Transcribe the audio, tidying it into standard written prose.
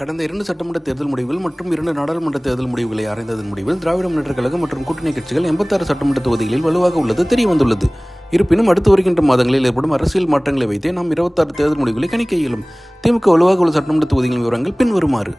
கடந்த 2 சட்டமன்ற தேர்தல் முடிவுகள் மற்றும் 2 நாடாளுமன்ற தேர்தல் முடிவுகளை ஆராய்ந்ததன் முடிவில் திராவிட முன்னேற்றக் கழகம் மற்றும் கூட்டணி கட்சிகள் 86 சட்டமன்ற தொகுதிகளில் வலுவாக உள்ளது தெரிய வந்துள்ளது. இருப்பினும் அடுத்து வருகின்ற மாதங்களில் ஏற்படும் அரசியல் மாற்றங்களை வைத்தே நாம் 26 தேர்தல் முடிவுகளை கணிக்க இயலும். திமுக வலுவாக உள்ள சட்டமன்ற தொகுதிகளின் விவரங்கள் பின்வருமாறு.